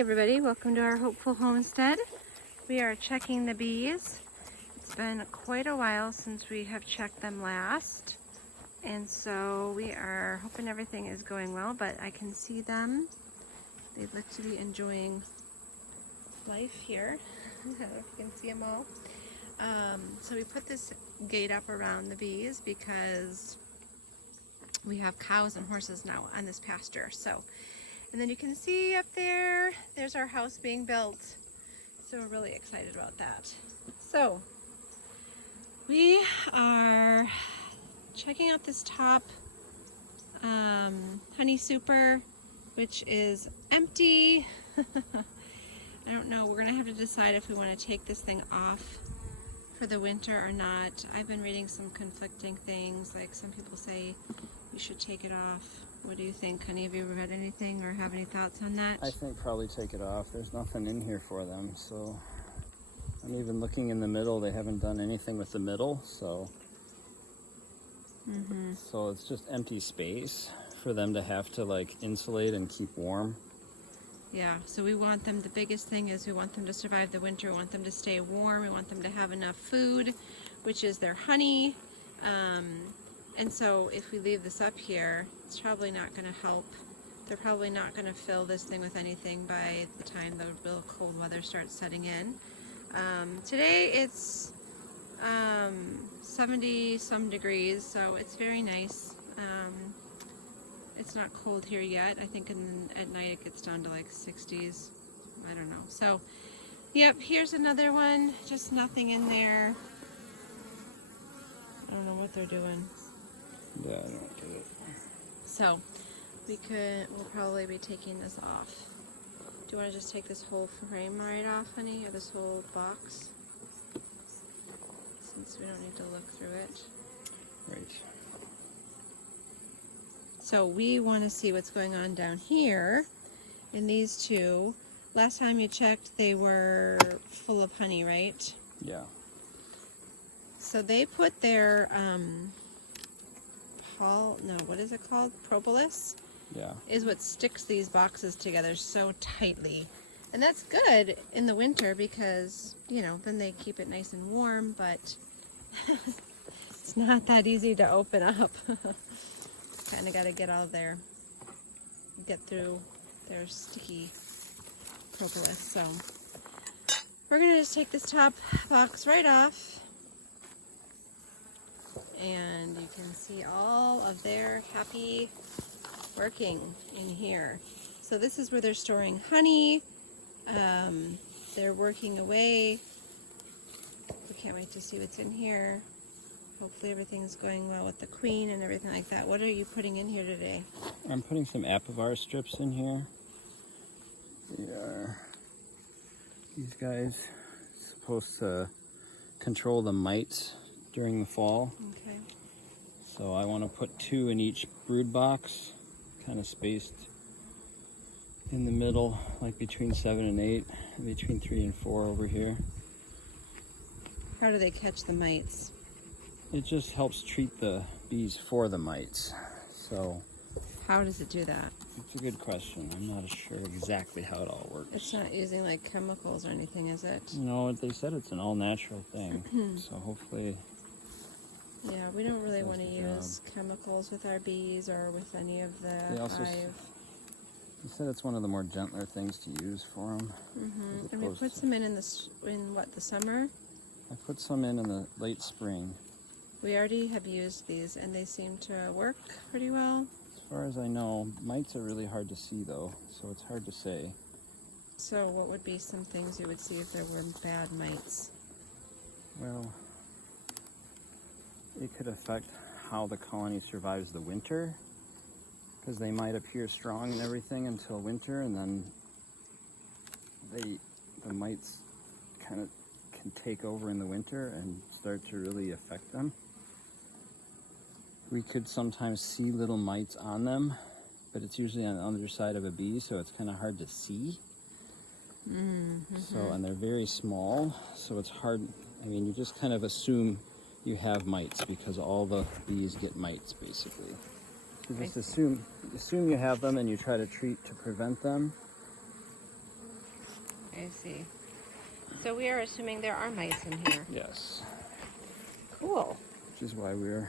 everybody, welcome to our hopeful homestead. We are checking the bees. It's been quite a while since we have checked them last, and so we are hoping everything is going well, but I can see them. They look to be enjoying life here. I don't know if you can see them all. So we put this gate up around the bees because we have cows and horses now on this pasture. And then you can see up there, there's our house being built. So we're really excited about that. So we are checking out this top honey super, which is empty. I don't know, we're gonna have to decide if we wanna take this thing off for the winter or not. I've been reading some conflicting things, like some people say we should take it off. What do you think, honey? Have you ever read anything or have any thoughts on that? I think probably take it off. There's nothing in here for them, so I'm even looking in the middle. They haven't done anything with the middle, so so it's just empty space for them to have to like insulate and keep warm. Yeah, so we want them, the biggest thing is we want them to survive the winter. We want them to stay warm. We want them to have enough food, which is their honey. And so if we leave this up here, it's probably not going to help. They're probably not going to fill this thing with anything by the time the real cold weather starts setting in. Today it's 70 some degrees, so it's very nice. It's not cold here yet. I think at night it gets down to like 60s. I don't know. So, yep, here's another one. Just nothing in there. I don't know what they're doing. Yeah, I don't get it. So we'll probably be taking this off. Do you want to just take this whole frame right off, honey, or this whole box? Since we don't need to look through it. Right. So we want to see what's going on down here in these two. Last time you checked, they were full of honey, right? Yeah. So they put their what is it called? Propolis? Yeah. Is what sticks these boxes together so tightly. And that's good in the winter because, you know, then they keep it nice and warm, but it's not that easy to open up. Kind of got to get through their sticky propolis. So we're going to just take this top box right off. And you can see all of their happy working in here. So this is where they're storing honey. They're working away. We can't wait to see what's in here. Hopefully everything's going well with the queen and everything like that. What are you putting in here today? I'm putting some Apavar strips in here. These guys are supposed to control the mites during the fall. Okay. So I want to put 2 in each brood box, kind of spaced in the middle, like between 7 and 8, and between 3 and 4 over here. How do they catch the mites? It just helps treat the bees for the mites. So how does it do that? it's a good question. I'm not sure exactly how it all works. It's not using like chemicals or anything, is it? No, they said it's an all-natural thing. So hopefully. Yeah, we don't really want to use chemicals with our bees or with any of the hive. They said it's one of the more gentler things to use for them. And we put some in the summer? I put some in the late spring. We already have used these and they seem to work pretty well. As far as I know, mites are really hard to see though, so it's hard to say. So what would be some things you would see if there were bad mites? Well, it could affect how the colony survives the winter, because they might appear strong and everything until winter, and then the mites kind of can take over in the winter and start to really affect them. We could sometimes see little mites on them, but it's usually on the underside of a bee, so it's kind of hard to see. So, and they're very small, so it's hard. I mean, you just kind of assume you have mites because all the bees get mites, basically. You just assume you have them and you try to treat to prevent them. see. So we are assuming there are mice in here. Yes. Cool. Which is why we're